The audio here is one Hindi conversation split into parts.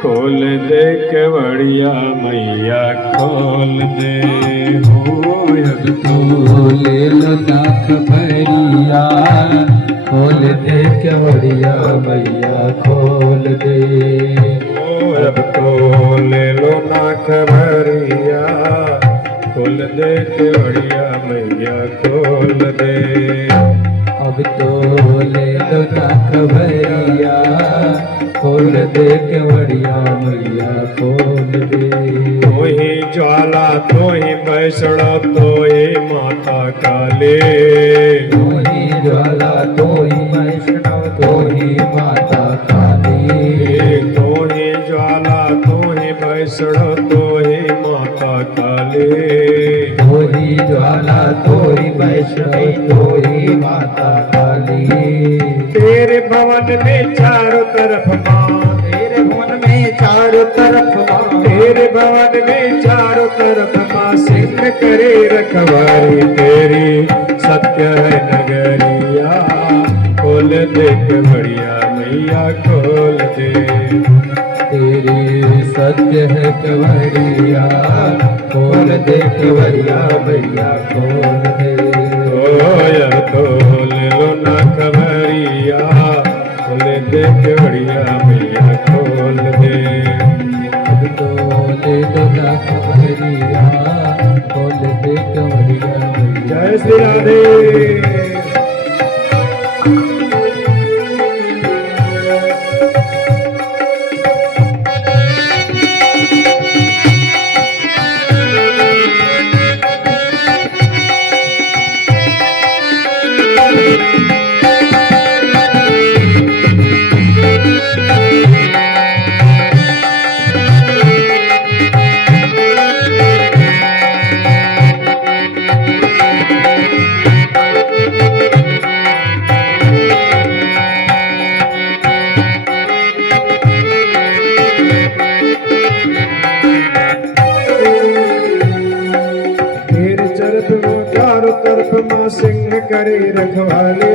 खोल दे केवड़िया मैया खोल दे हो। अब तो ले लो नाथ भैया, खोल दे केवड़िया मैया खोल दे। अब तो ले लो नाथ भरिया, खोल दे केवड़िया मैया खोल दे। अब तो ले लो नाथ भैया, खोल दे केवड़िया मैया खोल दे। तो ही ज्वाला तो ही वैष्णो तो ही माता काली। तो ही ज्वाला तो ही वैष्णव तो ही माता काली। तो ही ज्वाला तो ही वैष्णो तो ही माता काली। तो ही ज्वाला तो ही वैष्णव तो ही माता काली। तेरे भवन में चारों तरफ माँ, तेरे भवन में चारों तरफ माँ, तेरे भवन में चारों तरफ माँ सिंह करे रखवारी तेरी सत्य है नगरिया। खोल दे केवड़िया मैया खोल दे। तेरी सत्य है केवड़िया, खोल दे केवड़िया मैया खोल दे। अब तो ले लो ना खबरिया, खोल दे केवड़िया मैया खोल दे। अब तो ले दो ना खबरिया, खोल दे केवड़िया मैया। जय श्री राधे। चारों तरफ माँ सिंह करे रखवाले।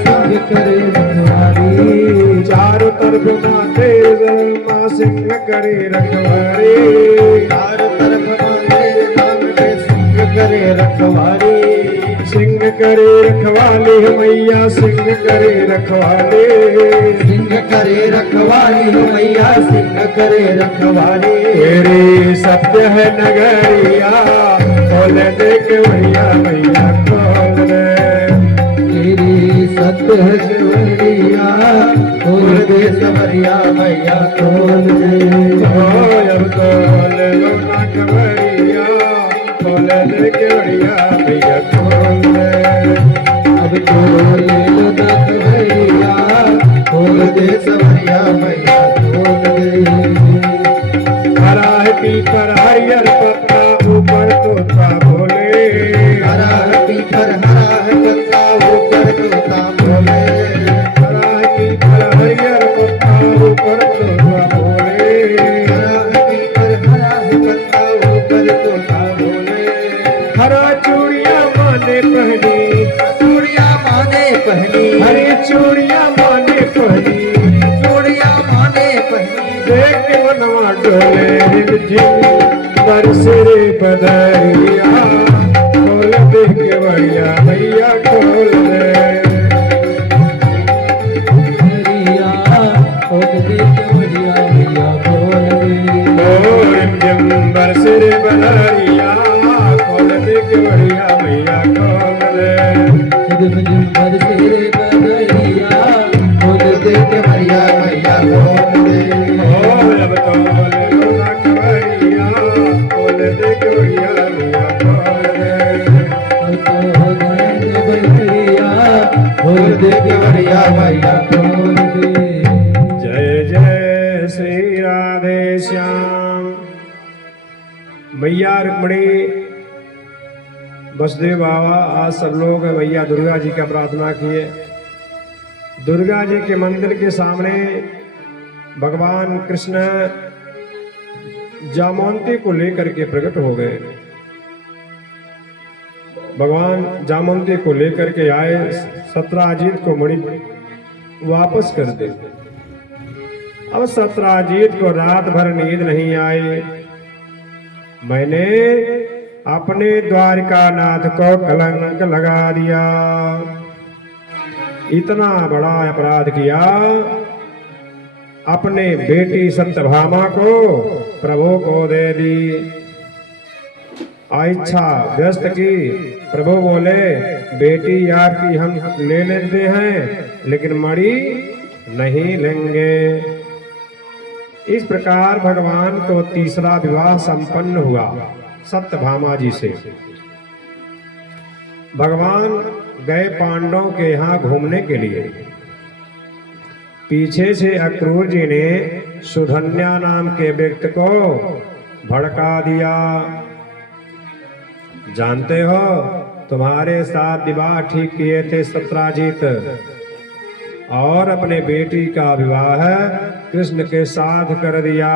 सिंह करे रखवाली। चारों तरफ माँ तेरे माँ सिंह करे रखवाले। चारों तरफ माँ तेरे नाम के सिंह करे रखवाली। सिंह करे रखवाले मैया सिंह करे रखवाले। सिंह करे रखवाली मैया सिंह करे रखवाली। तेरी सत्य है नगरिया, खोल दे केवड़िया मैया खोल दे। तेरी सत्य है केवड़िया, खोल दे सवरिया मैया खोल दे। अब तो ले लो ना केवड़िया, खोल दे केवड़िया मैया खोल दे। अब तो ले लो ना केवड़िया, खोल दे सवरिया मैया खोल दे। हरा है पीपर हरियर पत्ता ऊपर तोता बोले। हरा है पीपर हरा है पत्ता ऊपर तोता बोले। हरा है पीपर हरियर पत्ता ऊपर तोता बोले। हरा है पीपर हरा है पत्ता ऊपर तोता बोले। हरा चूड़िया माने पहनी, चूड़िया माने पहनी। हरी चूड़िया माने पहनी। चूड़िया माने पहनी। देख के मनवा डोले रिमझिम बरसे बदरिया। खोल दे केवड़िया मैया खोल दे। हरिया खोल दे केवड़िया मैया खोल दे। रिमझिम बरसे बदरिया, खोल दे केवड़िया मैया खोल दे। रिमझिम बरसे रे बदरिया, खोल दे केवड़िया मैया खोल दे। अब तो ले लो ना केवड़िया, खोल दे केवड़िया मैया खोल दे। खोल दे केवड़िया मैया खोल दे। जय जय श्री राधे श्याम। मैया रुक्मणी वसुदेव बाबा आज सब लोग मैया दुर्गा जी का प्रार्थना किए। दुर्गा जी के मंदिर के सामने भगवान कृष्ण जामवंती को लेकर के प्रकट हो गए। भगवान जामवंती को लेकर के आए, 17 अजीत को मणि वापस कर दे। अब सत्राजीत को रात भर नींद नहीं आई। मैंने अपने द्वारिकानाथ को कलंक लगा दिया, इतना बड़ा अपराध किया। अपने बेटी सत्यभामा को प्रभु को दे दी, इच्छा व्यस्त की। प्रभु बोले बेटी आपकी हम ले लेते हैं, लेकिन मणि नहीं लेंगे। इस प्रकार भगवान को तीसरा विवाह संपन्न हुआ सत्यभामा जी से। भगवान गए पांडवों के यहाँ घूमने के लिए। पीछे से अक्रूर जी ने सुधन्या नाम के व्यक्ति को भड़का दिया। जानते हो, तुम्हारे साथ विवाह ठीक किए थे सत्राजीत, और अपने बेटी का विवाह कृष्ण के साथ कर दिया।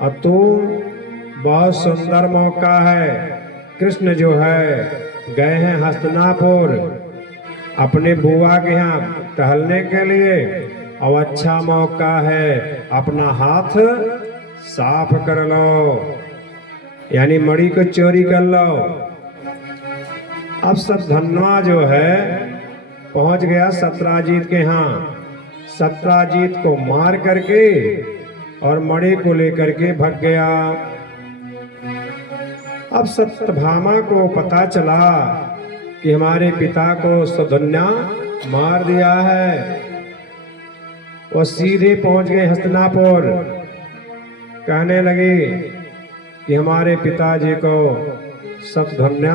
अब तुम बहुत सुंदर मौका है। कृष्ण जो है गए हैं हस्तिनापुर अपने बुआ के यहाँ टहलने के लिए, और अच्छा मौका है, अपना हाथ साफ कर लो, यानी मणि को चोरी कर लो। अब सतधन्वा जो है पहुंच गया सत्राजीत के यहाँ। सत्राजीत को मार करके और मणि को लेकर के भाग गया। अब सत्यभामा को पता चला कि हमारे पिता को सुधन्या मार दिया है। वो सीधे पहुंच गए हस्तिनापुर, कहने लगे कि हमारे पिताजी को सतधन्या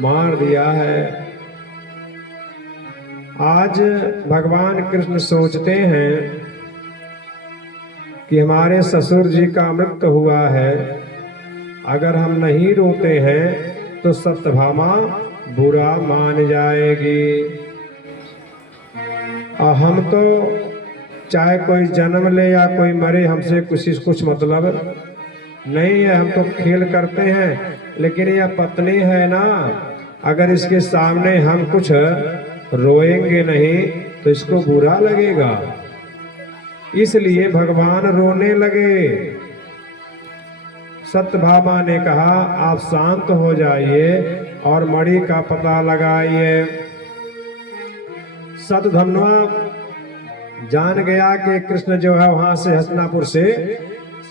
मार दिया है। आज भगवान कृष्ण सोचते हैं कि हमारे ससुर जी का मृत्यु हुआ है, अगर हम नहीं रोते हैं तो सत्यभामा बुरा मान जाएगी। और हम तो चाहे कोई जन्म ले या कोई मरे, हमसे कुछ मतलब नहीं है, हम तो खेल करते हैं। लेकिन यह पत्नी है ना, अगर इसके सामने हम कुछ रोएंगे नहीं तो इसको बुरा लगेगा, इसलिए भगवान रोने लगे। सत्यभामा ने कहा आप शांत हो जाइए और मणि का पता लगाइए। सतधन्वा जान गया कि कृष्ण जो है वहां से हस्तिनापुर से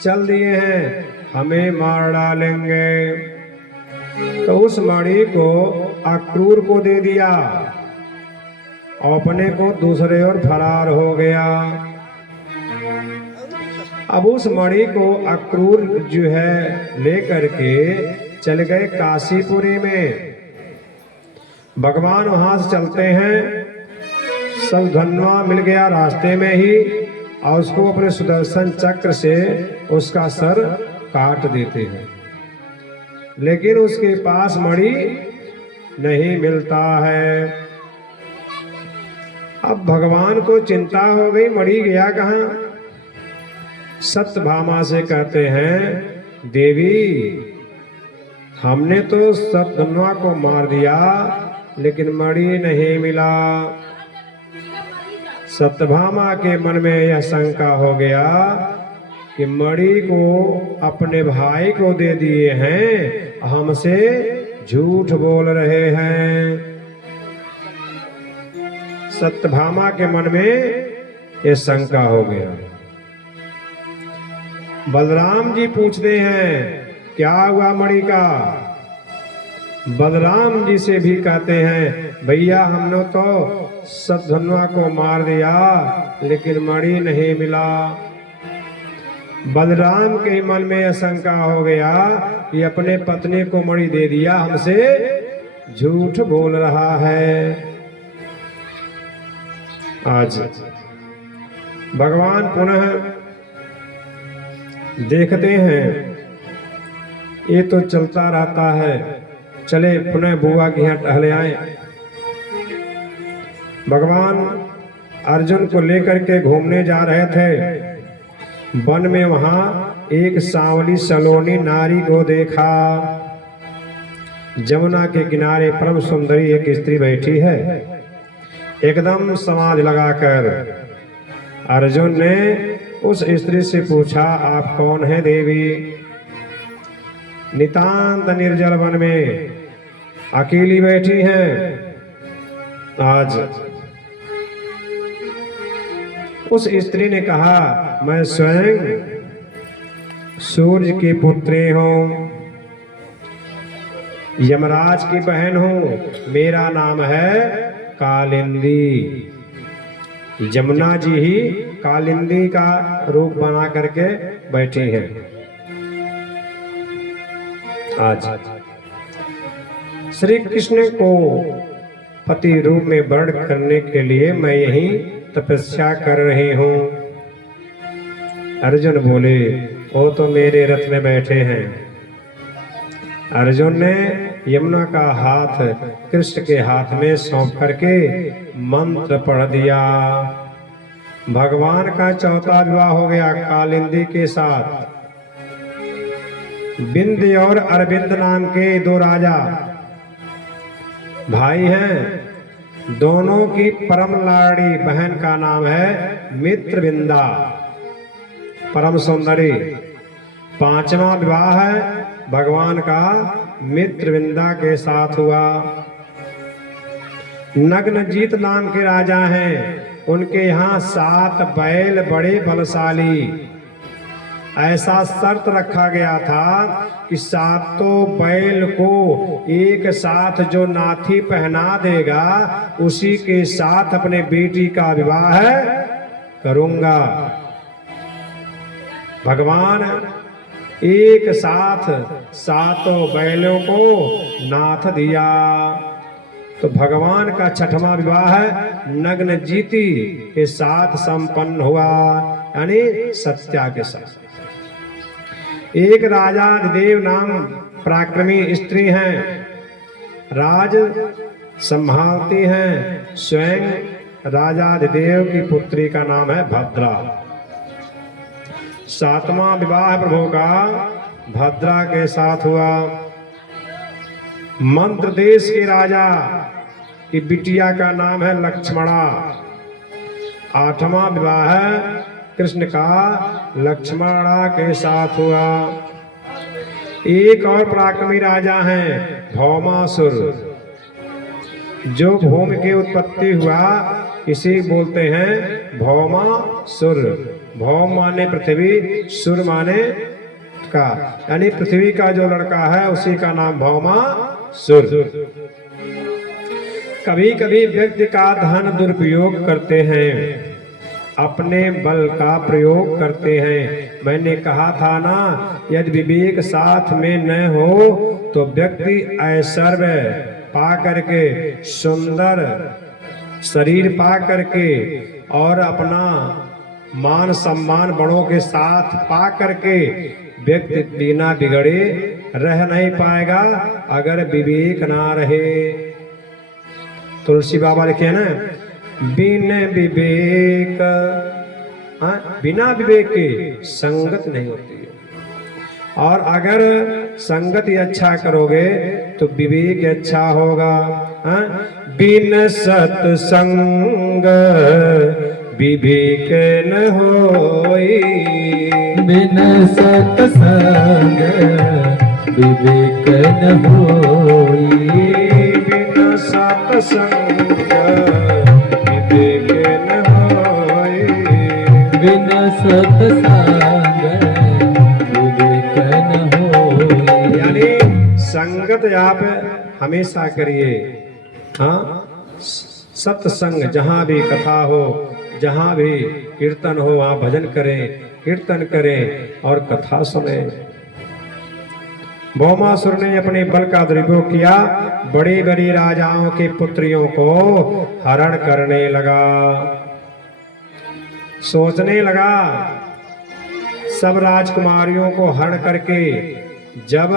चल दिए हैं, हमें मार डालेंगे। तो उस मणि को अक्रूर को दे दिया और अपने को दूसरे ओर फरार हो गया। अब उस मणि को अक्रूर जो है लेकर के चल गए काशीपुरी में। भगवान वहां से चलते हैं, सतधन्वा मिल गया रास्ते में ही, और उसको अपने सुदर्शन चक्र से उसका सर काट देते हैं। लेकिन उसके पास मणि नहीं मिलता है। अब भगवान को चिंता हो गई, मणि गया कहाँ। सत्यभामा से कहते हैं देवी हमने तो सतधन्वा को मार दिया, लेकिन मणि नहीं मिला। सत्यभामा के मन में यह शंका हो गया कि मणि को अपने भाई को दे दिए हैं, हमसे झूठ बोल रहे हैं। सत्यभामा के मन में यह शंका हो गया। बलराम जी पूछते हैं क्या हुआ मणि का। बलराम जी से भी कहते हैं भैया हमने तो सतधन्वा को मार दिया, लेकिन मणि नहीं मिला। बलराम के मन में यह शंका हो गया कि अपने पत्नी को मणि दे दिया, हमसे झूठ बोल रहा है। आज भगवान पुनः देखते हैं ये तो चलता रहता है, चले पुनः बुआ के यहाँ टहले आए। भगवान अर्जुन को लेकर के घूमने जा रहे थे। वन में वहां एक सांवली सलोनी नारी को देखा। जमुना के किनारे परम सुंदरी एक स्त्री बैठी है, एकदम समाज लगाकर। अर्जुन ने उस स्त्री से पूछा, आप कौन है देवी? नितांत निर्जल वन में अकेली बैठी हैं। आज उस स्त्री ने कहा, मैं स्वयं सूर्य की पुत्री हूं, यमराज की बहन हूं, मेरा नाम है कालिंदी। जमुना जी ही कालिंदी का रूप बना करके बैठी हैं। आज श्री कृष्ण को पति रूप में वर्ण करने के लिए मैं यही तपस्या कर रही हूं। अर्जुन बोले, वो तो मेरे रथ में बैठे हैं। अर्जुन ने यमुना का हाथ कृष्ण के हाथ में सौंप करके मंत्र पढ़ दिया। भगवान का चौथा विवाह हो गया कालिंदी के साथ। बिंद और अरविंद नाम के दो राजा भाई हैं। दोनों की परम लाड़ी बहन का नाम है मित्रविंदा, परम सुंदरी। पांचवा विवाह है भगवान का मित्रविंदा के साथ हुआ। नग्नजीत नाम के राजा हैं, उनके यहाँ 7 बैल बड़े बलशाली। ऐसा शर्त रखा गया था कि 7 बैल को एक साथ जो नाथी पहना देगा उसी के साथ अपने बेटी का विवाह करूंगा। भगवान एक साथ 7 बैलों को नाथ दिया। तो भगवान का 6वां विवाह नग्नजीती के साथ संपन्न हुआ, यानी सत्या के साथ। एक राजा देव नाम पराक्रमी स्त्री हैं, राज संभालती हैं। स्वयं राजा देव की पुत्री का नाम है भद्रा। 7वां विवाह प्रभु का भद्रा के साथ हुआ। मंत्र देश के राजा की बिटिया का नाम है लक्ष्मणा। 8वां विवाह कृष्ण का लक्ष्मणा के साथ हुआ। एक और पराक्रमी राजा हैं भौमासुर, जो भूमि की उत्पत्ति हुआ इसी बोलते हैं भौमासुर। भौम माने पृथ्वी, सुर माने का, यानी पृथ्वी का जो लड़का है उसी का नाम भौमासुर। कभी कभी व्यक्ति का धन दुरुपयोग करते हैं, अपने बल का प्रयोग करते हैं। मैंने कहा था ना, यदि विवेक साथ में न हो तो व्यक्ति ऐश्वर्य पा करके, सुंदर शरीर पा करके और अपना मान सम्मान बड़ों के साथ पा करके व्यक्ति बिना बिगड़े रह नहीं पाएगा अगर विवेक ना रहे। तुलसी बाबा लिखे ना, बिन विवेक, बिना विवेक के संगत नहीं होती है। और अगर संगत ही अच्छा करोगे तो विवेक अच्छा होगा। बिन सत्संग विवेक न होई, बिन सत्संग विवेक न होई, बिन सत्संग विवेक न होई, बिन सत्संग विवेक न होई। यानी संगत आप हमेशा करिए। हाँ, सत्संग, जहाँ भी कथा हो, जहाँ भी कीर्तन हो, वहाँ भजन करें, कीर्तन करें और कथा सुने। भौमासुर ने अपने बल का दुरुपयोग किया, बड़ी बड़ी राजाओं की पुत्रियों को हरण करने लगा। सोचने लगा सब राजकुमारियों को हरण करके जब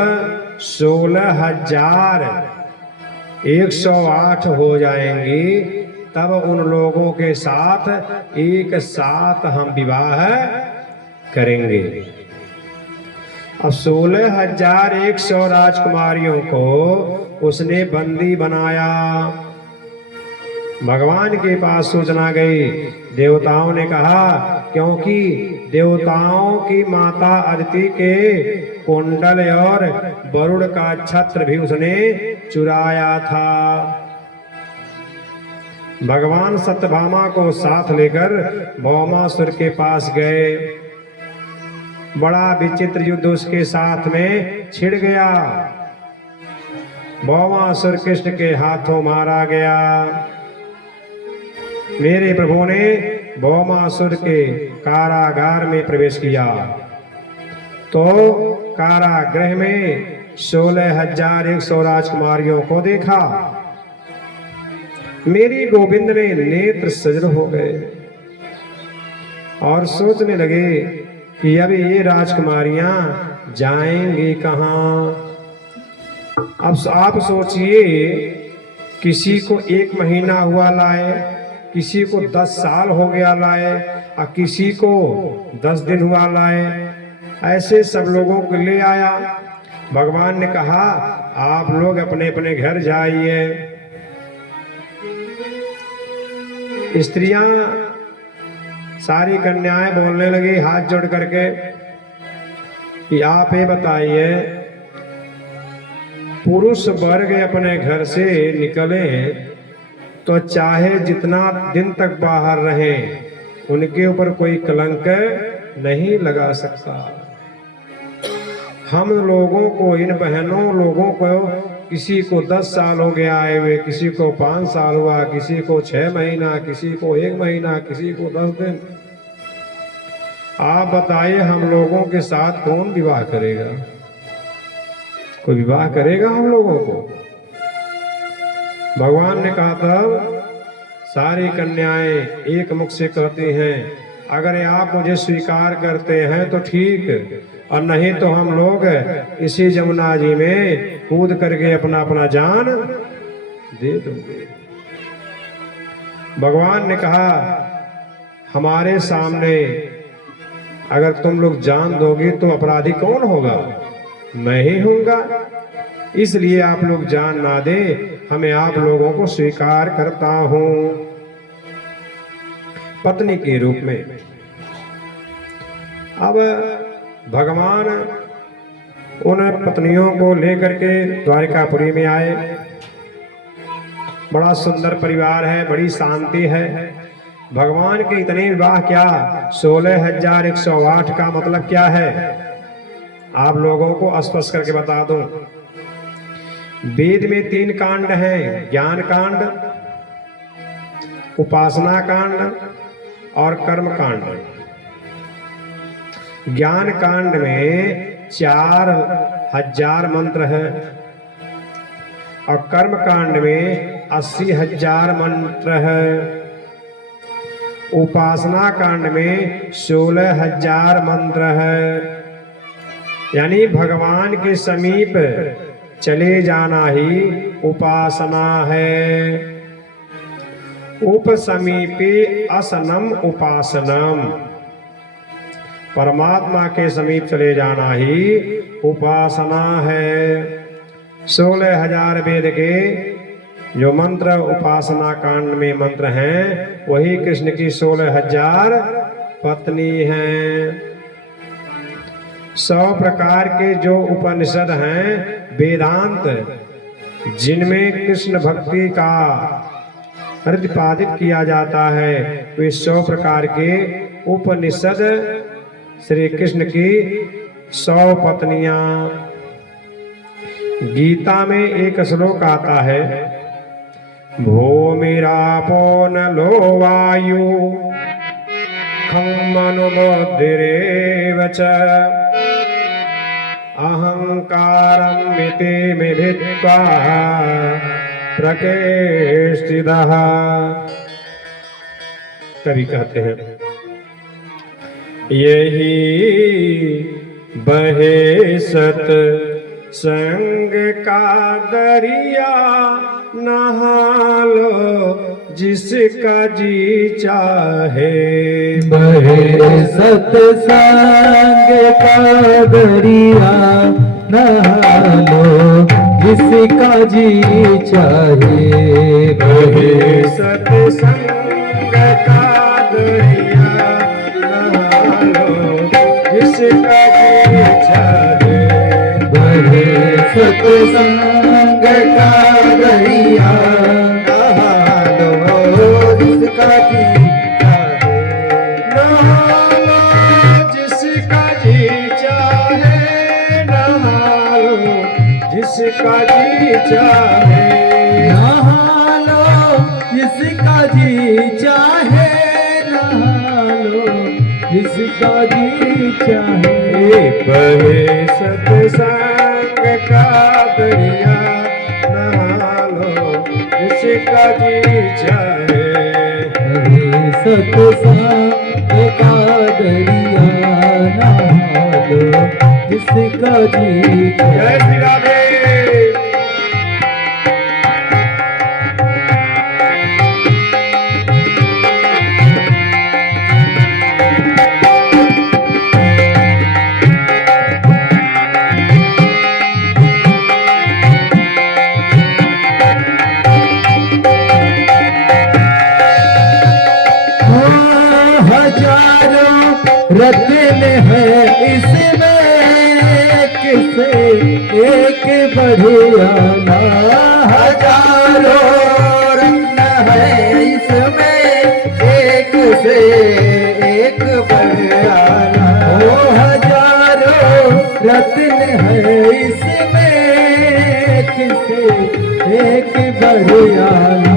16,108 हो जाएंगी तब उन लोगों के साथ एक साथ हम विवाह करेंगे। अब 16,100 राजकुमारियों को उसने बंदी बनाया। भगवान के पास सूचना गई। देवताओं ने कहा, क्योंकि देवताओं की माता अदिति के कुंडल और वरुण का छत्र भी उसने चुराया था। भगवान सत्यभामा को साथ लेकर भौमासुर के पास गए। बड़ा विचित्र युद्ध उसके साथ में छिड़ गया। भौमासुर कृष्ण के हाथों मारा गया। मेरे प्रभु ने भौमासुर के कारागार में प्रवेश किया तो कारागृह में 16,100 राजकुमारियों को देखा। मेरी गोविंद ने नेत्र सजल हो गए और सोचने लगे कि अब ये राजकुमारियां जाएंगी कहां। अब आप सोचिए, किसी को 1 महीना हुआ लाए, किसी को 10 साल हो गया लाए और किसी को 10 दिन हुआ लाए, ऐसे सब लोगों को ले आया। भगवान ने कहा, आप लोग अपने अपने घर जाइए। स्त्रियां सारी कन्याएं बोलने लगी हाथ जोड़ करके कि आप ये बताइए, पुरुष वर्ग अपने घर से निकले तो चाहे जितना दिन तक बाहर रहें, उनके ऊपर कोई कलंक नहीं लगा सकता। हम लोगों को, इन बहनों लोगों को, किसी को 10 साल हो गया आए हुए, किसी को 5 साल हुआ, किसी को 6 महीना, किसी को 1 महीना, किसी को 10 दिन। आप बताइए, हम लोगों के साथ कौन विवाह करेगा? कोई विवाह करेगा हम लोगों को? भगवान ने कहा, तब सारी कन्याएं एक मुख से कहती हैं, अगर आप मुझे स्वीकार करते हैं तो ठीक, और नहीं तो हम लोग इसी जमुना जी में कूद करके अपना अपना जान दे दोगे। भगवान ने कहा, हमारे सामने अगर तुम लोग जान दोगे तो अपराधी कौन होगा? मैं ही होऊंगा। इसलिए आप लोग जान ना दे, हमें आप लोगों को स्वीकार करता हूं पत्नी के रूप में। अब भगवान उन पत्नियों को लेकर के द्वारिकापुरी में आए। बड़ा सुंदर परिवार है, बड़ी शांति है। भगवान के इतने विवाह क्या, 16,108 का मतलब क्या है आप लोगों को स्पष्ट करके बता दूं। वेद में 3 कांड हैं, ज्ञान कांड, उपासना कांड और कर्म कांड। ज्ञान कांड में 4,000 मंत्र है और कर्म कांड में 80,000 मंत्र है। उपासना कांड में 16,000 मंत्र है। यानी भगवान के समीप चले जाना ही उपासना है। उपसमीपे असनम उपासनम, परमात्मा के समीप चले जाना ही उपासना है। 16,000 वेद के जो मंत्र उपासना कांड में मंत्र हैं, वही कृष्ण की 16,000 पत्नी हैं। 100 प्रकार के जो उपनिषद हैं, वेदांत, जिनमें कृष्ण भक्ति का प्रतिपादित किया जाता है, वे 100 प्रकार के उपनिषद श्री कृष्ण की 100 पत्नियां। गीता में एक श्लोक आता है, भूमिरापो नलो वायु खं मनुबुद्धिरेव च अहंकारं मिति मिथित्वा प्रकृष्टितः। कवि कहते हैं, यही बहे सत संग का दरिया, नहा लो जिसका जी चाहे। बहे सत्संग का दरिया, नहा लो जिसका जी चाहे। बहे बहे सत्संग का दरिया नहा लो जिसका जी चाहे। बहे सत्संग का दरिया नहा लो जिसका जी चाहे। नहा लो जिसका जी चाहे, नहा लो जिसका जी चाहे। नहा लो जिसका जी चाहे, नहा लो जिसका जी चाहे। बहे सत्संग का दरिया नहा लो जिसका जी चाहे। बहे सत्संग का दरिया नहा लो जिसका जी जय चाहे। श्री राधे। हजारों रत्न है इसमें, किसे एक बढ़िया ना। हजारों रत्न है इसमें, एक से एक बढ़िया ना। ओ हजारों रत्न है इसमें, किसे एक बढ़िया ना।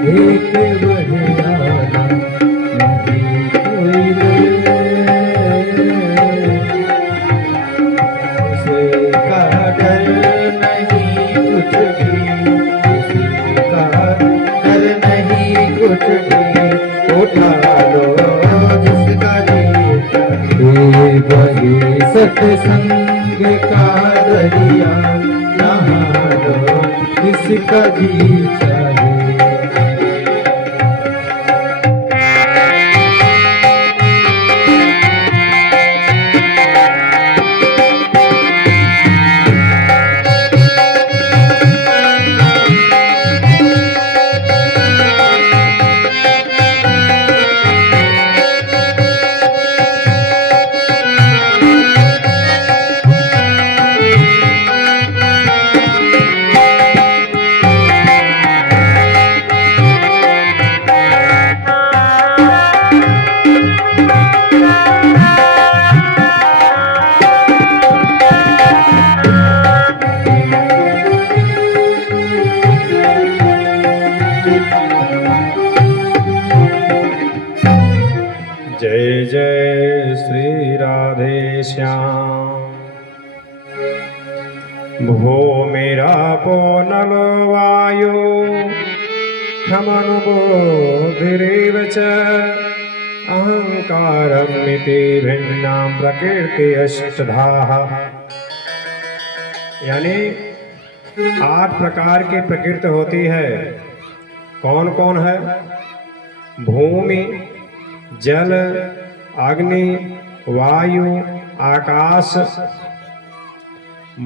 एक बढ़िया ना, नहीं कोई किसी का डर नहीं कुछ भी, किसी का डर नहीं कुछ भी। उठा लो जिसका जी चाहे। बहे सत्संग का दरिया नहा लो जिसका जी चाहे। जय जय श्री राधे श्याम। भूमिरापो नलो वायो खमनुबोधिरेव च अहंकारमिति भिन्नां प्रकृति अष्टधाः। यानी 8 प्रकार की प्रकृति होती है। कौन कौन है? भूमि, जल, अग्नि, वायु, आकाश,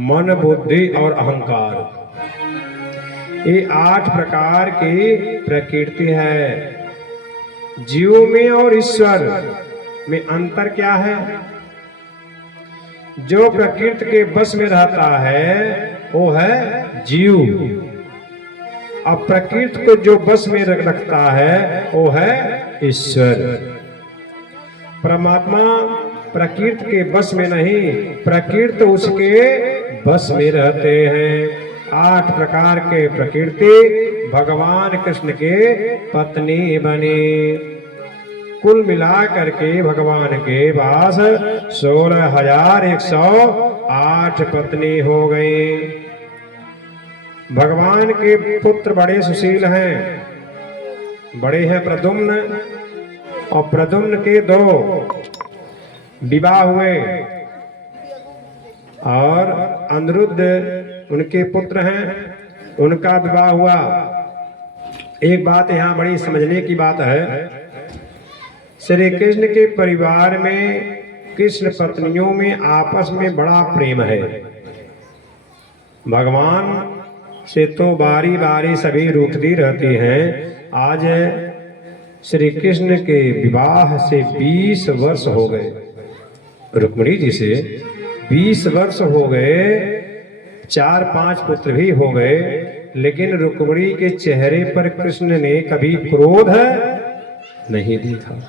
मन, बुद्धि और अहंकार। ये 8 प्रकार की प्रकृति है। जीव में और ईश्वर में अंतर क्या है? जो प्रकृति के बस में रहता है वो है जीव, अब प्रकृति को जो बस में रखता है वो है ईश्वर। परमात्मा प्रकृति के बस में नहीं, प्रकृति उसके बस में रहते हैं। 8 प्रकार के प्रकृति भगवान कृष्ण के पत्नी बनी। कुल मिलाकर के भगवान के पास 16,108 पत्नी हो गई। भगवान के पुत्र बड़े सुशील हैं। बड़े हैं प्रद्युम्न, और प्रद्युम्न के 2 विवाह हुए, और अनिरुद्ध उनके पुत्र हैं, उनका विवाह हुआ। एक बात यहाँ बड़ी समझने की बात है, श्री कृष्ण के परिवार में कृष्ण पत्नियों में आपस में बड़ा प्रेम है। भगवान से तो बारी बारी सभी रूठती रहती हैं। आज श्री कृष्ण के विवाह से 20 वर्ष हो गए, रुक्मिणी जी से 20 वर्ष हो गए, 4-5 पुत्र भी हो गए, लेकिन रुक्मिणी के चेहरे पर कृष्ण ने कभी क्रोध नहीं देखा।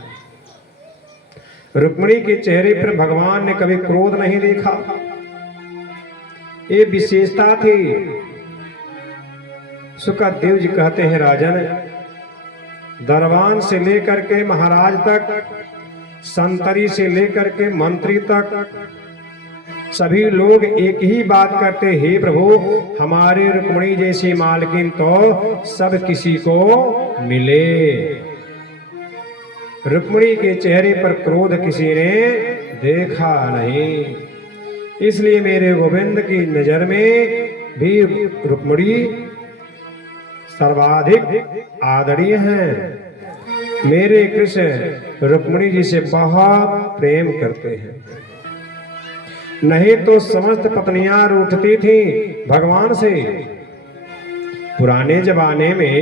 रुक्मिणी के चेहरे पर भगवान ने कभी क्रोध नहीं देखा। ये विशेषता थी। सुखदेव जी कहते हैं, राजन, दरबान से लेकर के महाराज तक, संतरी से लेकर के मंत्री तक, सभी लोग एक ही बात करते, हे प्रभु, हमारे रुक्मिणी जैसी मालकिन तो सब किसी को मिले। रुक्मिणी के चेहरे पर क्रोध किसी ने देखा नहीं। इसलिए मेरे गोविंद की नजर में भी रुक्मिणी सर्वाधिक आदरणीय हैं। मेरे कृष्ण रुक्मिणी जी से बहुत प्रेम करते हैं। नहीं तो समस्त पत्नियां रूठती थी भगवान से। पुराने जमाने में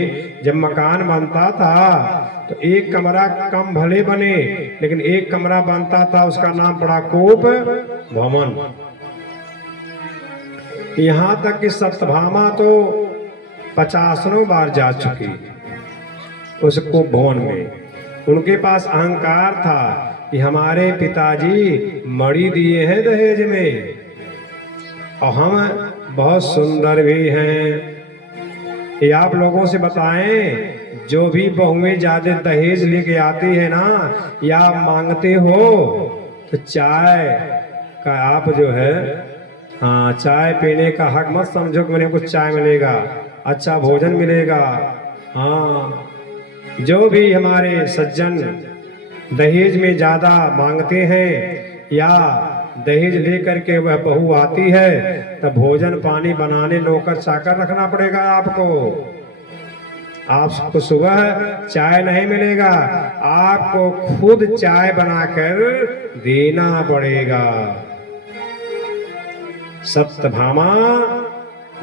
जब मकान बनता था तो एक कमरा कम भले बने, लेकिन एक कमरा बनता था, उसका नाम पड़ा कोप भवन। यहां तक कि सत्यभामा तो 50 बार जा चुकी उस कोप भवन में। उनके पास अहंकार था कि हमारे पिताजी मणि दिए हैं दहेज में, और हम बहुत सुंदर भी हैं। ये आप लोगों से बताएं, जो भी बहुएं ज्यादा दहेज लेके आती है ना, या मांगते हो, तो चाय का आप जो है, हाँ, चाय पीने का हक मत समझो कि मैंने कुछ चाय मिलेगा, अच्छा भोजन मिलेगा। हाँ, जो भी हमारे सज्जन दहेज में ज्यादा मांगते हैं या दहेज लेकर के वह बहू आती है, तब भोजन पानी बनाने नौकर चाकर रखना पड़ेगा आपको। आपको सुबह चाय नहीं मिलेगा, आपको खुद चाय बनाकर देना पड़ेगा। सत्यभामा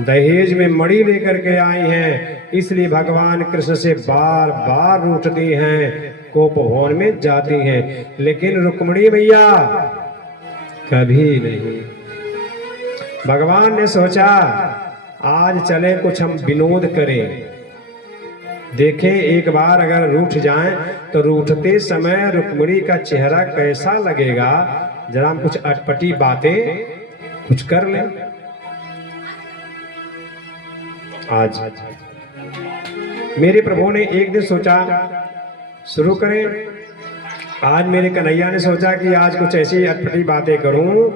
दहेज में मणि लेकर के आई हैं, इसलिए भगवान कृष्ण से बार बार रूठती हैं, कोप भवन में जाती हैं। लेकिन रुक्मिणी मैया कभी नहीं। भगवान ने सोचा आज चले कुछ हम विनोद करें, देखें एक बार अगर रूठ जाएं तो रूठते समय रुक्मिणी का चेहरा कैसा लगेगा, जरा हम कुछ अटपटी बातें कुछ कर लें। आज मेरे प्रभु ने एक दिन सोचा शुरू करें। आज मेरे कन्हैया ने सोचा कि आज कुछ ऐसी अटपटी बातें करूं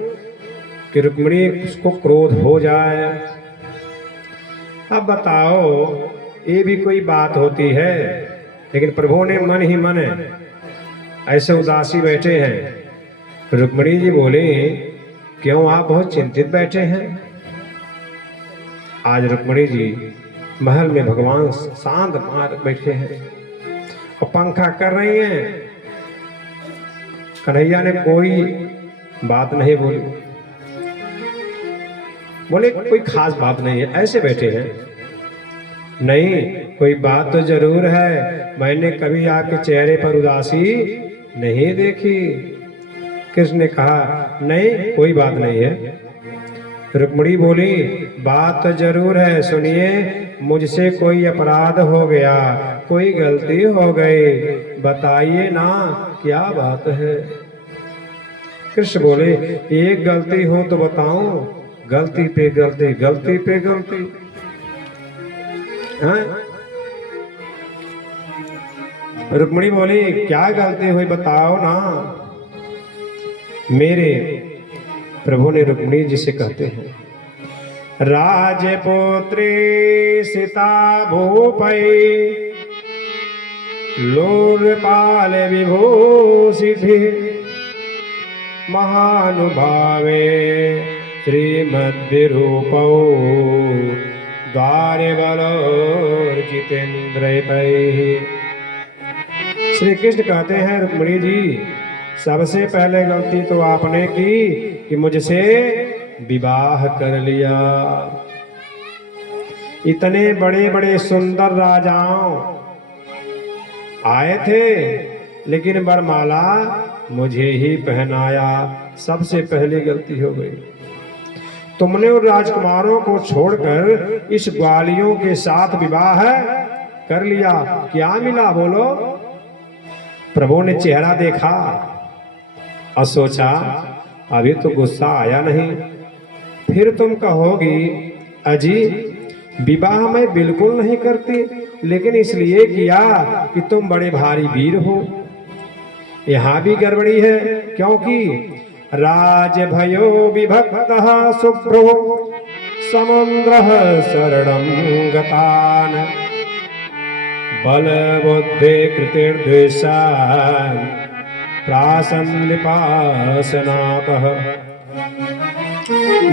कि रुक्मिणी उसको क्रोध हो जाए। अब बताओ, ये भी कोई बात होती है? लेकिन प्रभु ने मन ही मन ऐसे उदासी बैठे हैं। रुक्मिणी जी बोले, क्यों आप बहुत चिंतित बैठे हैं? आज रुक्मिणी जी महल में भगवान शांत मार बैठे हैं और पंखा कर रही हैं। कन्हैया ने कोई बात नहीं बोली, बोले कोई खास बात नहीं है, ऐसे बैठे हैं। नहीं, कोई बात तो जरूर है, मैंने कभी आपके चेहरे पर उदासी नहीं देखी। कृष्ण ने कहा, नहीं कोई बात नहीं है। रुक्मिणी बोली, बात तो जरूर है, सुनिए, मुझसे कोई अपराध हो गया, कोई गलती हो गई, बताइए ना क्या बात है। कृष्ण बोले, एक गलती हो तो बताऊं, गलती पे गलती, गलती पे गलती। रुक्मिणी बोली, क्या गलती हुई बताओ ना। मेरे प्रभु ने रुक्मिणी जी से कहते हैं, राजपुत्री सीता भूपई लोकपाल विभूषिधि महानुभावे श्रीमद्विरूपौ द्वारे जितेंद्र। श्री कृष्ण कहते हैं, रुक्मिणी जी, सबसे पहले गलती तो आपने की कि मुझसे विवाह कर लिया। इतने बड़े बड़े सुंदर राजाओं आए थे, लेकिन वरमाला मुझे ही पहनाया। सबसे पहले गलती हो गई। तुमने उन राजकुमारों को छोड़कर इस ग्वालियों के साथ विवाह कर लिया, क्या मिला बोलो? प्रभु ने चेहरा देखा और सोचा अभी तो गुस्सा आया नहीं। फिर तुम कहोगी अजी विवाह मैं बिल्कुल नहीं करती, लेकिन इसलिए किया कि तुम बड़े भारी वीर हो। यहाँ भी गड़बड़ी है, क्योंकि राज भयो विभक्त शुभ्रो समुद्र शरणं गतान बल बुद्धि कृतिर्द्वेषान् प्रासन्निपासनातः।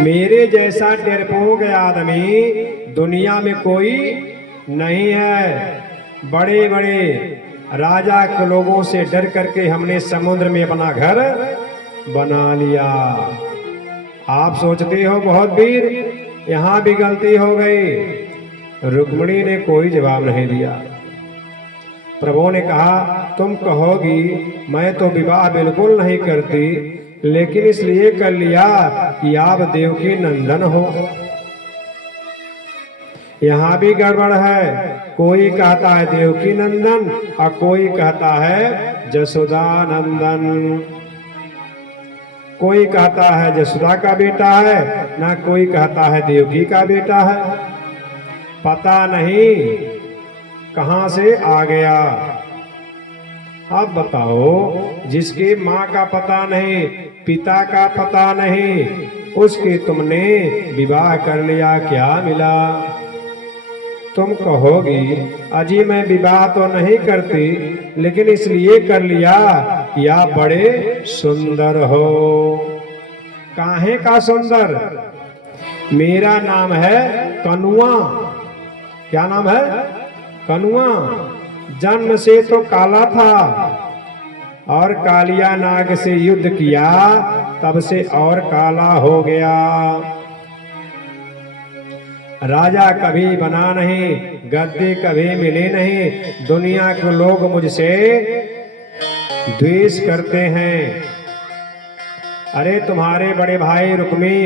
मेरे जैसा डरपोक आदमी दुनिया में कोई नहीं है। बड़े बड़े राजा के लोगों से डर करके हमने समुद्र में अपना घर बना लिया। आप सोचते हो बहुत वीर, यहाँ भी गलती हो गई। रुक्मिणी ने कोई जवाब नहीं दिया। प्रभु ने कहा तुम कहोगी मैं तो विवाह बिल्कुल नहीं करती, लेकिन इसलिए कर लिया कि आप देवकी नंदन हो। यहाँ भी गड़बड़ है। कोई कहता है देवकी नंदन और कोई कहता है जसोदा नंदन। कोई कहता है जसोदा का बेटा है, ना कोई कहता है देवकी का बेटा है। पता नहीं कहां से आ गया। अब बताओ, जिसकी माँ का पता नहीं, पिता का पता नहीं, उसके तुमने विवाह कर लिया, क्या मिला? तुम कहोगी अजी मैं विवाह तो नहीं करती, लेकिन इसलिए कर लिया कि आप बड़े सुंदर हो। काहे का सुंदर? मेरा नाम है कनुआ। क्या नाम है? कनुआ। जन्म से तो काला था और कालिया नाग से युद्ध किया, तब से और काला हो गया। राजा कभी बना नहीं, गद्दी कभी मिली नहीं। दुनिया के लोग मुझसे द्वेष करते हैं। अरे तुम्हारे बड़े भाई रुक्मी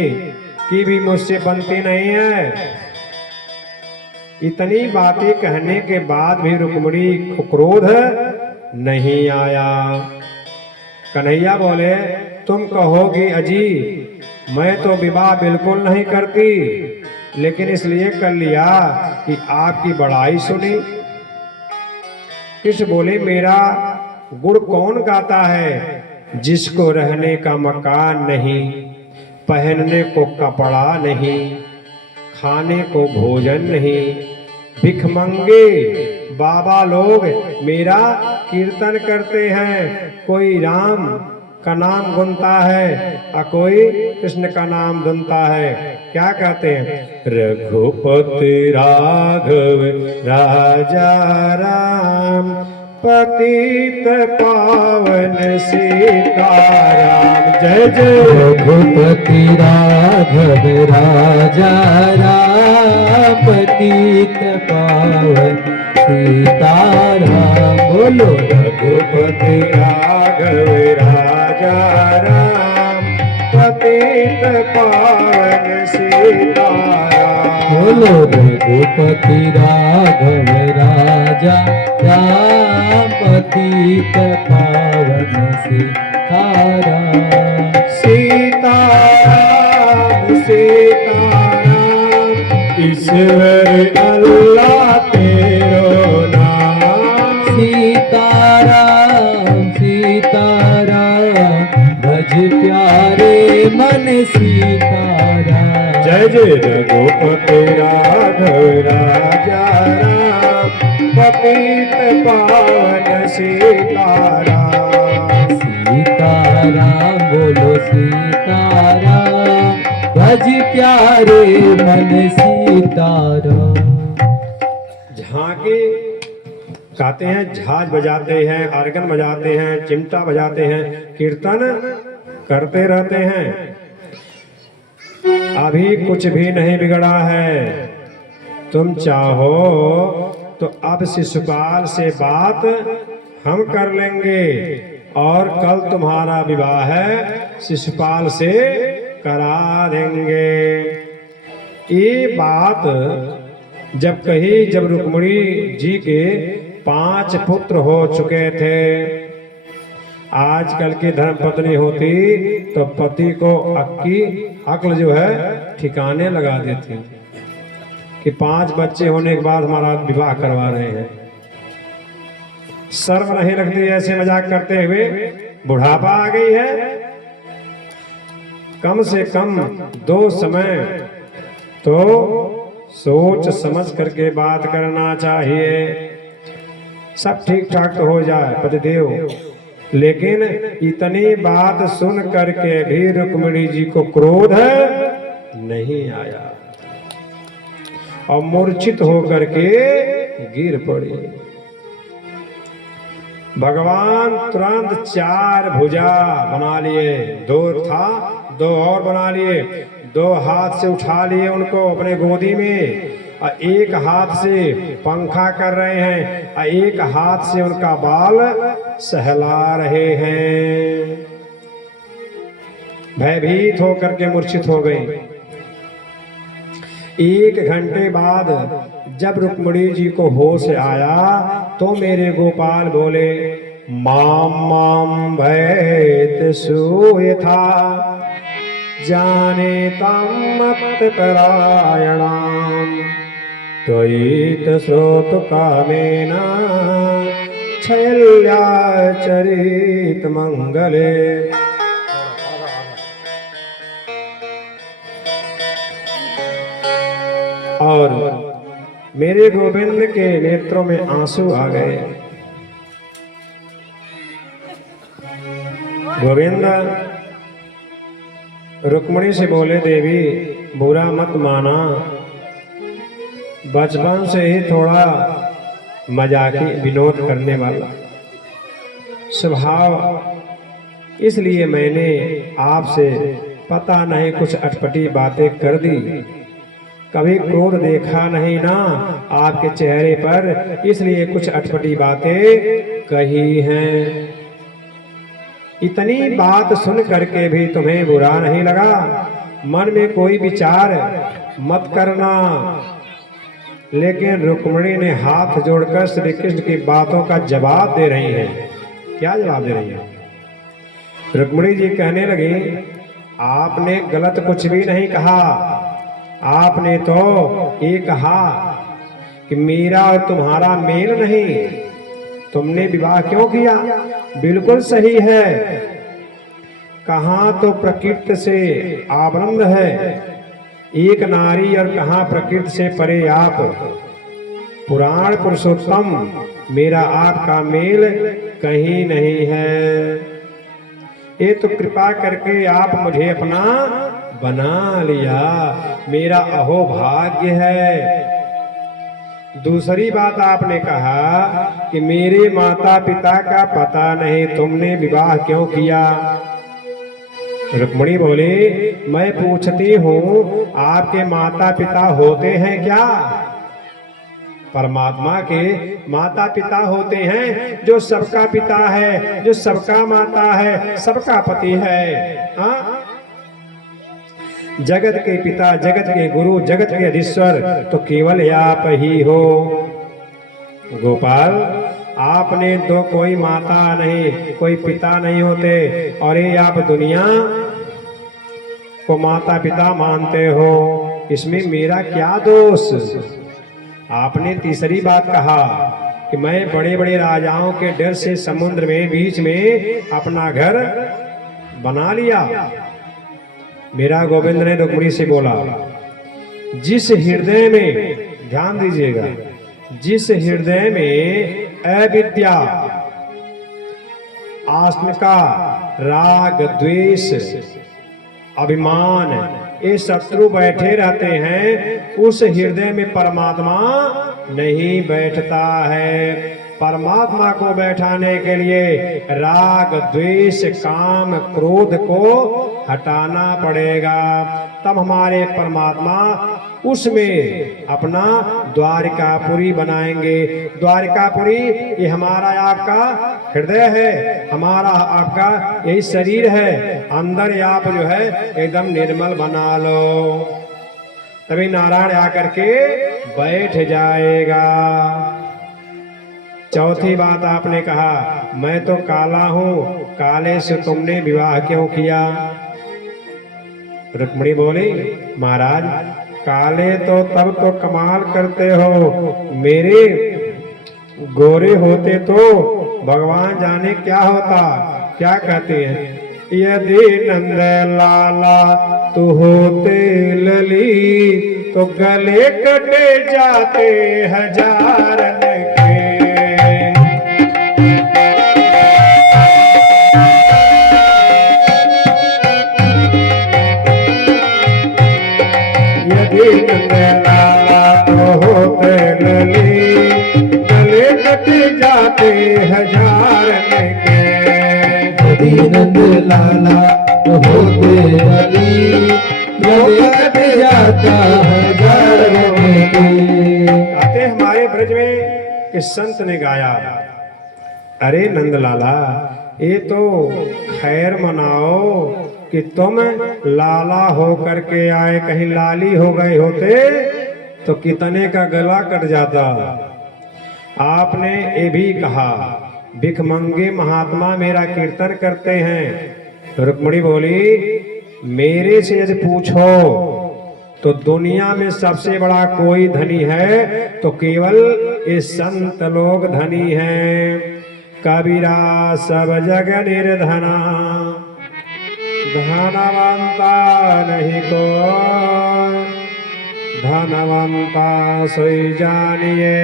की भी मुझसे बनती नहीं है। इतनी बातें कहने के बाद भी रुक्मिणी को क्रोध नहीं आया। कन्हैया बोले तुम कहोगी अजी मैं तो विवाह बिल्कुल नहीं करती, लेकिन इसलिए कर लिया कि आपकी बड़ाई सुनी। कृष्ण बोले मेरा गुण कौन गाता है, जिसको रहने का मकान नहीं, पहनने को कपड़ा नहीं, खाने को भोजन नहीं। भिखमंगे बाबा लोग मेरा कीर्तन करते हैं। कोई राम का नाम गुनता है और कोई कृष्ण का नाम धुनता है। क्या कहते हैं? रघुपति राघव राजा राम, पतित पावन सीताराम। जय जय रघुपति राघव राजा राम, पतित पावन सीताराम। बोलो रघुपति राघव राजा राम, पतित पावन सीताराम। बोलो रघुपति राघव राजा राम, पतित पावन सीताराम। सीताराम सीताराम, ईश्वर अल्लाह तेरो नाम। सीताराम सीताराम, भज प्यारे मन सीताराम। जय जय रघुपति राघव राजा राम, पतित पावन सीताराम। सीताराम बोलो सीताराम, भज प्यारे मन सीताराम। झांकी गाते हैं, झांझ बजाते हैं, आर्गन बजाते हैं, चिमटा बजाते हैं, कीर्तन करते रहते हैं। अभी कुछ भी नहीं बिगड़ा है। तुम चाहो तो अब शिशुपाल से बात हम कर लेंगे और कल तुम्हारा विवाह है शिशुपाल से करा देंगे। ये बात जब कही, जब रुक्मिणी जी के 5 पुत्र हो चुके थे। आजकल की धर्मपत्नी होती तो पति को अक्ल जो है ठिकाने लगा देती कि 5 बच्चे होने के बाद हमारा विवाह करवा रहे हैं। शर्म नहीं लगती ऐसे मजाक करते हुए? बुढ़ापा आ गई है, कम से कम 2 समय तो सोच समझ करके बात करना चाहिए। सब ठीक ठाक तो हो जाए पतिदेव, लेकिन इतनी बात सुन करके भी रुक्मिणी जी को क्रोध नहीं आया और मूर्छित होकर के गिर पड़ी। भगवान तुरंत 4 भुजा बना लिए, 2 था 2 और बना लिए, 2 हाथ से उठा लिए उनको अपने गोदी में और 1 हाथ से पंखा कर रहे हैं और 1 हाथ से उनका बाल सहला रहे हैं। भयभीत होकर के मूर्छित हो गई। 1 घंटे बाद जब रुक्मिणी जी को होश आया तो मेरे गोपाल बोले, माम माम भयत सूय था जाने तम मत परायणाम त्वयित श्रोत कामेना छैल्या चरित मंगले। और मेरे गोविंद के नेत्रों में आंसू आ गए। गोविंद रुक्मिणी से बोले, देवी बुरा मत माना, बचपन से ही थोड़ा मजाकी विनोद करने वाला स्वभाव, इसलिए मैंने आपसे पता नहीं कुछ अटपटी बातें कर दी। कभी क्रोध देखा नहीं ना आपके चेहरे पर, इसलिए कुछ अटपटी बातें कही हैं। इतनी बात सुन करके भी तुम्हें बुरा नहीं लगा? मन में कोई विचार मत करना। लेकिन रुक्मिणी ने हाथ जोड़कर श्री कृष्ण की बातों का जवाब दे रही है। क्या जवाब दे रही है? रुक्मिणी जी कहने लगी, आपने गलत कुछ भी नहीं कहा। आपने तो ये कहा कि मेरा और तुम्हारा मेल नहीं, तुमने विवाह क्यों किया? बिल्कुल सही है। कहाँ तो प्रकृति से आबंध है एक नारी और कहाँ प्रकृति से परे आप। पुराण पुरुषोत्तम मेरा आपका मेल कहीं नहीं है। ये तो कृपा करके आप मुझे अपना बना लिया, मेरा अहोभाग्य है। दूसरी बात आपने कहा कि मेरे माता पिता का पता नहीं, तुमने विवाह क्यों किया? रुक्मिणी बोली, मैं पूछती हूँ आपके माता पिता होते हैं क्या? परमात्मा के माता पिता होते हैं, जो सबका पिता है, जो सबका माता है, सबका पति है। हाँ, जगत के पिता, जगत के गुरु, जगत के अधीश्वर तो केवल आप ही हो। गोपाल, आपने तो कोई माता नहीं, कोई पिता नहीं होते और ये आप दुनिया को माता पिता मानते हो, इसमें मेरा क्या दोष? आपने तीसरी बात कहा कि मैं बड़े बड़े राजाओं के डर से समुद्र में बीच में अपना घर बना लिया। मेरा गोविंद ने रुक्मिणी से बोला, जिस हृदय में, ध्यान दीजिएगा, जिस हृदय में अविद्या, आस्मिका, राग, द्वेष, अभिमान, ये शत्रु बैठे रहते हैं, उस हृदय में परमात्मा नहीं बैठता है। परमात्मा को बैठाने के लिए राग, द्वेष, काम, क्रोध को हटाना पड़ेगा, तब हमारे परमात्मा उसमें अपना द्वारिकापुरी बनाएंगे। द्वारिकापुरी ये हमारा आपका हृदय है, हमारा आपका यही शरीर है। अंदर आप जो है एकदम निर्मल बना लो, तभी नारायण आकर के बैठ जाएगा। चौथी बात आपने कहा मैं तो काला हूं, काले से तुमने विवाह क्यों किया? रुक्मिणी बोली महाराज काले तो तब तो कमाल करते हो, मेरे गोरे होते तो भगवान जाने क्या होता। क्या कहते हैं, यदि नंद लाला तू होते लली तो गले कटे जाते हजारन के। यदि नंद लाला तो होते लली गले कटे जाते हजारन के। यदि नंद लाला होते अली गले कट जाता हजारों के। कहते हमारे ब्रज में कि संत ने गाया, अरे नंद लाला ये तो खैर मनाओ कि तुम लाला हो करके आए, कहीं लाली हो गए होते तो कितने का गला कट जाता। आपने ये भी कहा भिखमंगे महात्मा मेरा कीर्तन करते हैं। रुक्मिणी बोली मेरे से यदि पूछो तो दुनिया में सबसे बड़ा कोई धनी है तो केवल ये संत लोग धनी हैं। कबीरा सब जग निर्धना, धनवंता नहीं को, धनवंता सोई जानिए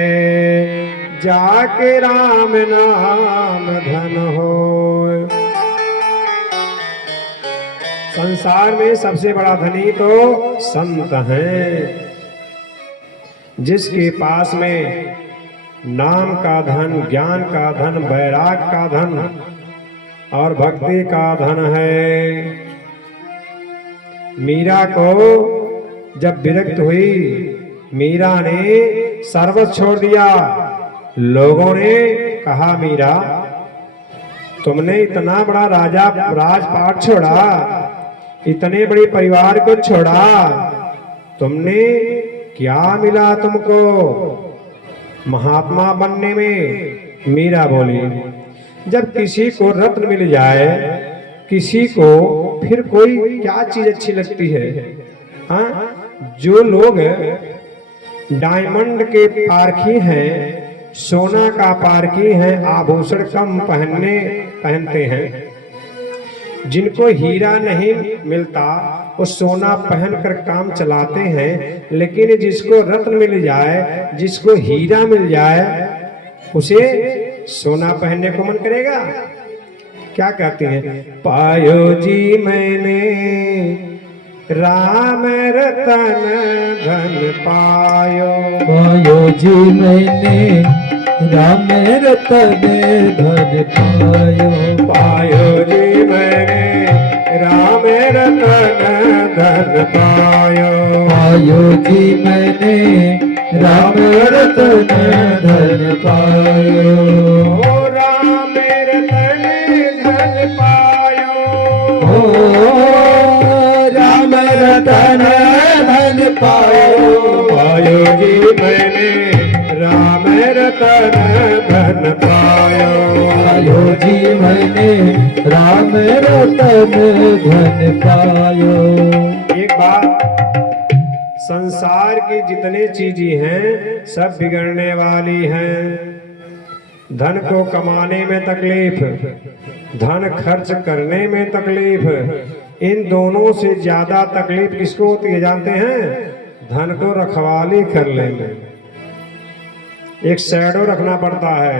जाके राम नाम धन हो। संसार में सबसे बड़ा धनी तो संत है, जिसके पास में नाम का धन, ज्ञान का धन, वैराग का धन और भक्ति का धन है। मीरा को जब विरक्त हुई, मीरा ने सर्वस्व छोड़ दिया। लोगों ने कहा मीरा तुमने इतना बड़ा राजपाट छोड़ा, इतने बड़े परिवार को छोड़ा, तुमने क्या मिला तुमको महात्मा बनने में? मीरा बोली जब किसी को रत्न मिल जाए, किसी को फिर कोई क्या चीज अच्छी लगती है? हाँ, जो लोग डायमंड के पारखी हैं, सोना का पारखी हैं, आभूषण कम पहनते हैं, जिनको हीरा नहीं मिलता वो सोना पहनकर काम चलाते हैं, लेकिन जिसको रत्न मिल जाए, जिसको हीरा मिल जाए, उसे सोना पहनने को मन करेगा। क्या कहते हैं, पायो जी मैंने राम रतन धन पायो, पायो जी मैंने राम रतन धन पायो, पायो जी मैंने राम रतन धन पायो, पायो जी मैंने राम रतन धन पायो, ओ राम रतन धन पायो, ओ राम रतन धन पायो, पायो जी मैंने राम रतन धन पायो, पायो जी मैंने राम रतन धन पायो। एक बात, संसार की जितने चीजें हैं सब बिगड़ने वाली हैं। धन को कमाने में तकलीफ, धन खर्च करने में तकलीफ, इन दोनों से ज्यादा तकलीफ किसको होती है जानते हैं? धन को रखवाली करने में। एक शैडो रखना पड़ता है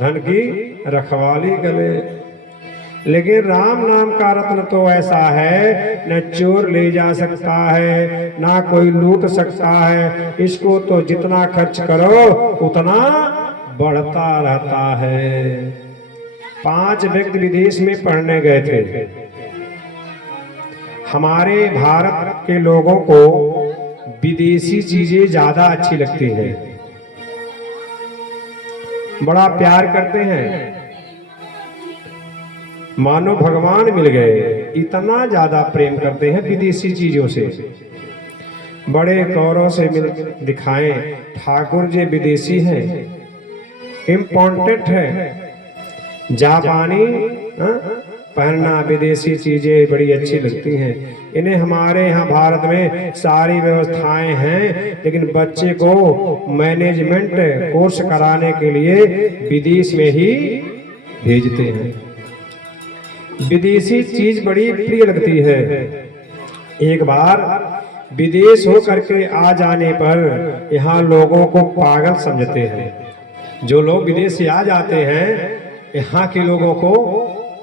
धन की रखवाली करे। लेकिन राम नाम का रत्न तो ऐसा है, न चोर ले जा सकता है, ना कोई लूट सकता है। इसको तो जितना खर्च करो उतना बढ़ता रहता है। 5 व्यक्ति विदेश में पढ़ने गए थे। हमारे भारत के लोगों को विदेशी चीजें ज्यादा अच्छी लगती हैं, बड़ा प्यार करते हैं, मानो भगवान मिल गए, इतना ज्यादा प्रेम करते हैं विदेशी चीजों से। बड़े गौरव से मिल दिखाएं ठाकुर जी विदेशी हैं, इम्पोर्टेंट है, जापानी पहनना, विदेशी चीजें बड़ी अच्छी लगती हैं इन्हें। हमारे यहाँ भारत में सारी व्यवस्थाएं हैं, लेकिन बच्चे को मैनेजमेंट कोर्स कराने के लिए विदेश में ही भेजते हैं। विदेशी चीज बड़ी प्रिय लगती है। एक बार विदेश हो करके आ जाने पर यहाँ लोगों को पागल समझते हैं। जो लोग विदेश से आ जाते हैं यहाँ के लोगों को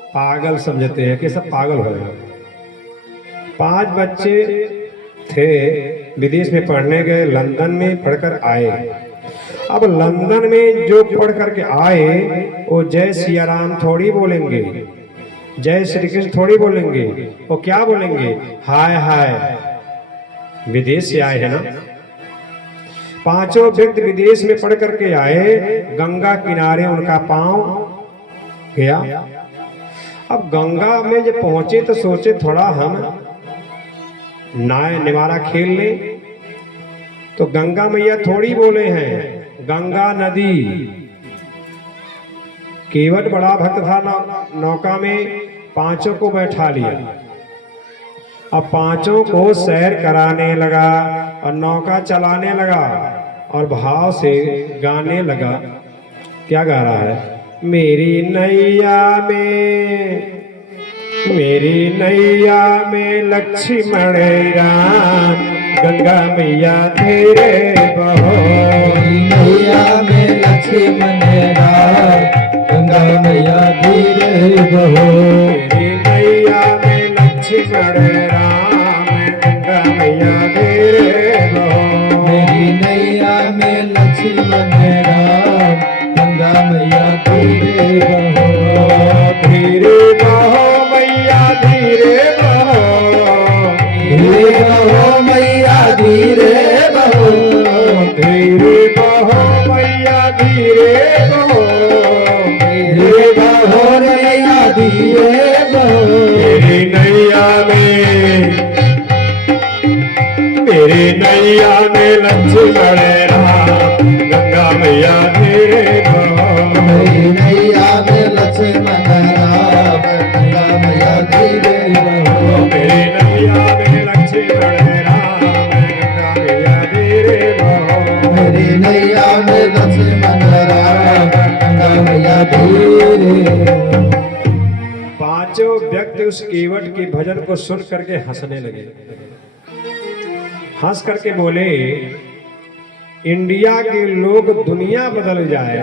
पागल समझते हैं कि सब पागल हो गए। 5 बच्चे थे, विदेश में पढ़ने गए, लंदन में पढ़कर आए। अब लंदन में जो पढ़ करके आए वो जय सिया राम थोड़ी बोलेंगे, जय श्री कृष्ण थोड़ी बोलेंगे, वो क्या बोलेंगे, हाय हाय। विदेश से आए हैं ना। 5 व्यक्ति विदेश में पढ़ करके आए, गंगा किनारे उनका पांव गया। अब गंगा में जब पहुंचे तो सोचे थोड़ा हम नाय निवारा खेल लें, तो गंगा मैया थोड़ी बोले हैं, गंगा नदी। केवट बड़ा भक्त था, नौका में 5 को बैठा लिया। अब 5 को सैर कराने लगा और नौका चलाने लगा और भाव से गाने लगा। क्या गा रहा है, मेरी नैया में लक्ष्मण राम, गंगा मैया तेरे बहो। नैया में लक्ष्मण राम, गंगा मैया तेरे बहो। मेरी नैया में लक्ष्मण राम, गंगा मैया तेरे बहो। मेरी नैया में लक्ष्मण राम, गंगा मैया तेरे बहो। धीरे बहो मैया धीरे बहो, धीरे बहो मैया धीरे बहो। धीरे बहो मैया धीरे बहो, धीरे बहो मैया धीरे बहो। मेरी नैया में लक्ष्मण राम, गंगा मैया धीरे बहो। मेरी नैया में लक्ष्मण राम, गंगा मैया धीरे बहो। मेरी नैया में लक्ष्मण राम, गंगा मैया धीरे बहो। मेरी नैया में लक्ष्मण राम, गंगा मैया धीरे बहो। 5 व्यक्ति उस केवट के भजन को सुन करके हंसने लगे। हंस करके बोले, इंडिया के लोग दुनिया बदल जाए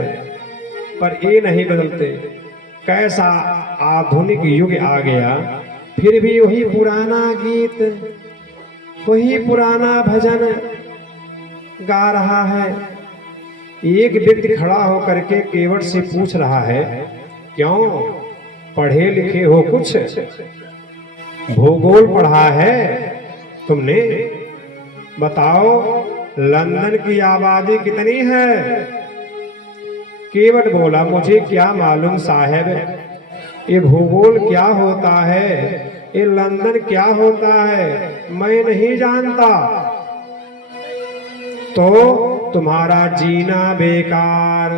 पर ये नहीं बदलते। कैसा आधुनिक युग आ गया, फिर भी वही पुराना गीत, वही पुराना भजन गा रहा है। एक व्यक्ति खड़ा होकर के केवट से पूछ रहा है, क्यों पढ़े लिखे हो, कुछ भूगोल पढ़ा है तुमने, बताओ लंदन की आबादी कितनी है। केवट बोला, मुझे क्या मालूम साहब, ये भूगोल क्या होता है, ये लंदन क्या होता है, मैं नहीं जानता। तो तुम्हारा जीना बेकार।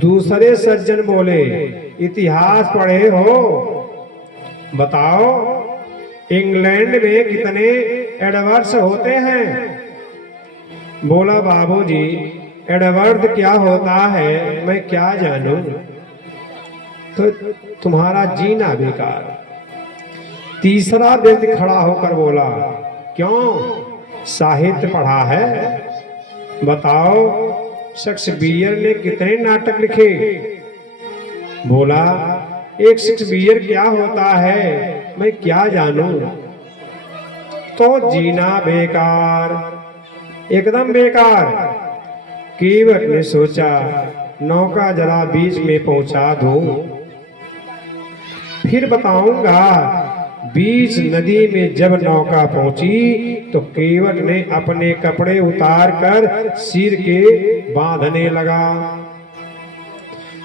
दूसरे सज्जन बोले, इतिहास पढ़े हो, बताओ इंग्लैंड में कितने एडवर्ड्स होते हैं। बोला, बाबूजी एडवर्ड क्या होता है मैं क्या जानूं, तो तुम्हारा जीना बेकार। तीसरा व्यक्ति खड़ा होकर बोला, क्यों साहित्य पढ़ा है, बताओ शेक्सपियर ने कितने नाटक लिखे। बोला, एक शेक्सपियर क्या होता है मैं क्या जानूं, तो जीना बेकार, एकदम बेकार। केवट ने सोचा, नौका जरा बीच में पहुंचा दूं, फिर बताऊंगा बीच नदी में जब नौका पहुंची तो केवट ने अपने कपड़े उतार कर सिर के बांधने लगा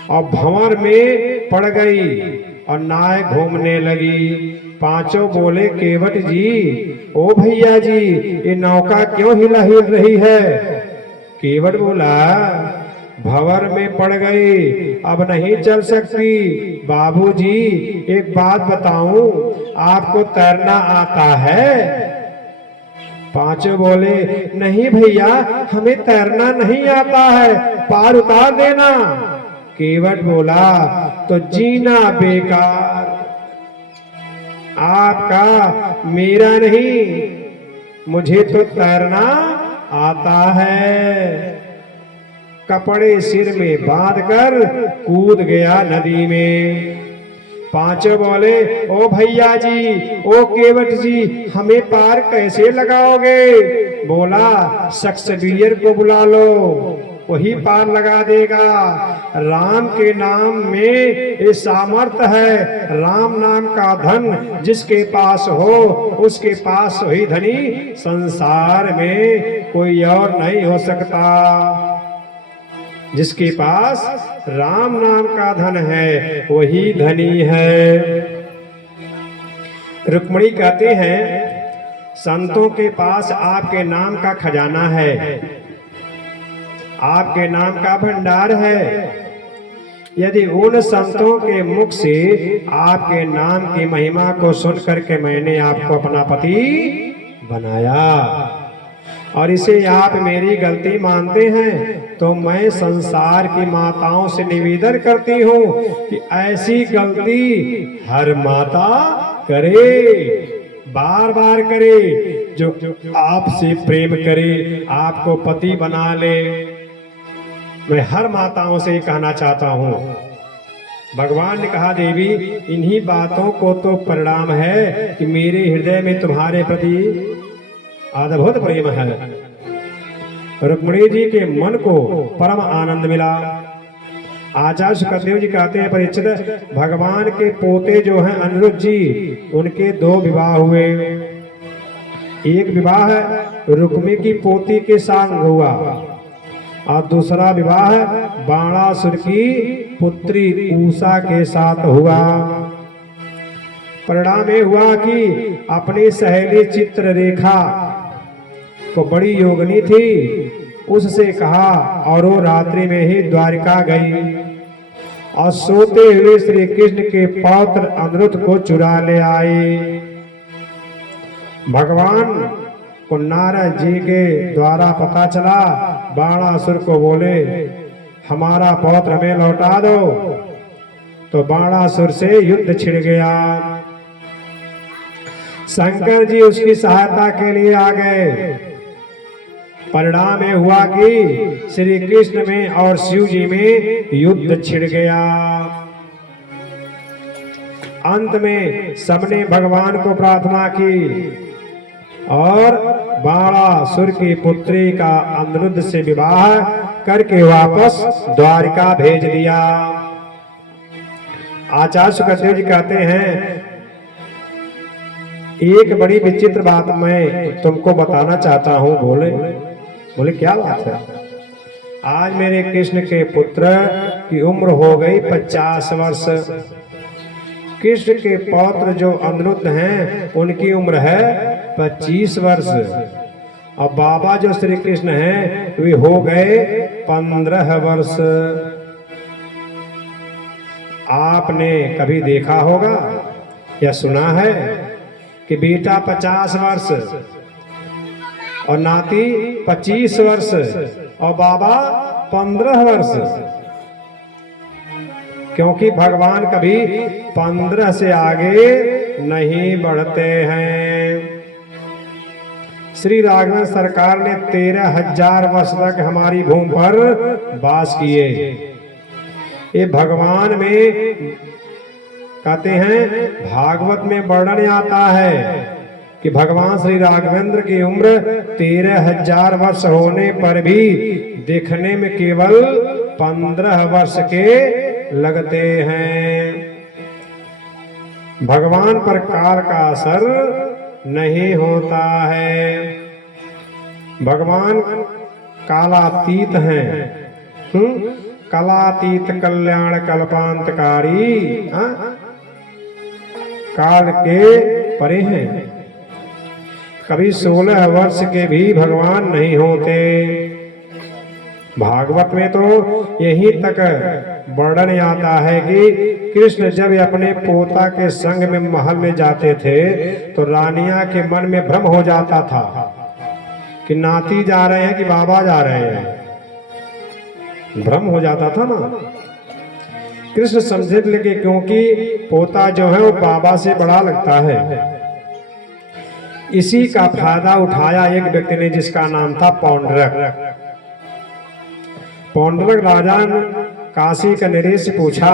और भंवर में पड़ गई और नाव घूमने लगी। पांचों बोले, केवट जी, ओ भैया जी, ये नौका क्यों हिला हिल रही है? केवट बोला, भंवर में पड़ गई, अब नहीं चल सकती। बाबूजी, एक बात बताऊं, आपको तैरना आता है? पांचों बोले, नहीं भैया, हमें तैरना नहीं आता है, पार उतार देना। केवट बोला, तो जीना बेकार, आपका मेरा नहीं, मुझे तो तैरना आता है। कपड़े सिर में बांधकर कूद गया नदी में। पांचों बोले, ओ भैया जी, ओ केवट जी, हमें पार कैसे लगाओगे? बोला, शख्सबियर को बुला लो, वही पार लगा देगा। राम के नाम में ये सामर्थ्य है, राम नाम का धन जिसके पास हो उसके पास वही धनी संसार में कोई और नहीं हो सकता। जिसके पास राम नाम का धन है वही धनी है। रुक्मिणी कहते हैं, संतों के पास आपके नाम का खजाना है, आपके नाम का भंडार है। यदि उन संतों के मुख से आपके नाम की महिमा को सुन करके मैंने आपको अपना पति बनाया और इसे आप मेरी गलती मानते हैं, तो मैं संसार की माताओं से निवेदन करती हूँ कि ऐसी गलती हर माता करे, बार बार करे, जो आपसे प्रेम करे, आपको पति बना ले। मैं हर माताओं से कहना चाहता हूँ। भगवान ने कहा, देवी, इन्हीं बातों को तो परिणाम है कि मेरे हृदय में तुम्हारे प्रति अद्भुत प्रेम है। रुक्मिणी जी के मन को परम आनंद मिला। आचार्य सुखदेव जी कहते हैं, परीक्षित, भगवान के पोते जो हैं अनिरुद्ध जी, उनके 2 विवाह हुए। एक विवाह रुक्मी की पोती के संग हुआ और दूसरा विवाह बाणासुर की पुत्री उषा के साथ हुआ। परिणाम ये हुआ कि अपनी सहेली चित्ररेखा को बड़ी योगिनी थी, उससे कहा और वो रात्रि में ही द्वारिका गई और सोते हुए श्री कृष्ण के पौत्र अनिरुद्ध को चुरा ले आई। भगवान को नारद जी के द्वारा पता चला। बाणासुर को बोले, हमारा पौत्र हमें लौटा दो। तो बाणासुर से युद्ध छिड़ गया। शंकर जी उसकी सहायता के लिए आ गए। परिणाम ये हुआ कि श्री कृष्ण में और शिव जी में युद्ध छिड़ गया। अंत में सबने भगवान को प्रार्थना की और बाणासुर की पुत्री का अनिरुद्ध से विवाह करके वापस द्वारिका भेज दिया। आचार्य सुखदेव जी कहते हैं, एक बड़ी विचित्र बात मैं तुमको बताना चाहता हूं। बोले क्या बात है? आज मेरे कृष्ण के पुत्र की उम्र हो गई 50 वर्ष। कृष्ण के पौत्र जो अनिरुद्ध हैं उनकी उम्र है 25 वर्ष और बाबा जो श्री कृष्ण हैं वे हो गए 15 वर्ष। आपने कभी देखा होगा या सुना है कि बेटा 50 वर्ष और नाती 25 वर्ष और बाबा 15 वर्ष? क्योंकि भगवान कभी 15 से आगे नहीं बढ़ते हैं। श्री राघवेंद्र सरकार ने 13,000 वर्ष तक हमारी भूमि पर वास किए। ये भगवान में कहते हैं, भागवत में वर्णन आता है कि भगवान श्री राघवेंद्र की उम्र 13,000 वर्ष होने पर भी देखने में केवल 15 वर्ष के लगते हैं। भगवान पर काल का असर नहीं होता है। भगवान कालातीत हैं। कलातीत कल्याण कल्पांतकारी, काल के परे हैं। कभी 16 वर्ष के भी भगवान नहीं होते। भागवत में तो यहीं तक वर्णन आता है कि कृष्ण जब अपने पोता के संग में महल में जाते थे तो रानियां के मन में भ्रम हो जाता था कि नाती जा रहे हैं कि बाबा जा रहे हैं। भ्रम हो जाता था ना। कृष्ण समझे लगे क्योंकि पोता जो है वो बाबा से बड़ा लगता है। इसी का फायदा उठाया एक व्यक्ति ने जिसका नाम था पौंड्रक। पौंड्रक राजा ने काशी का नरेश से पूछा,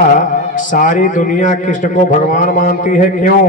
सारी दुनिया कृष्ण को भगवान मानती है, क्यों?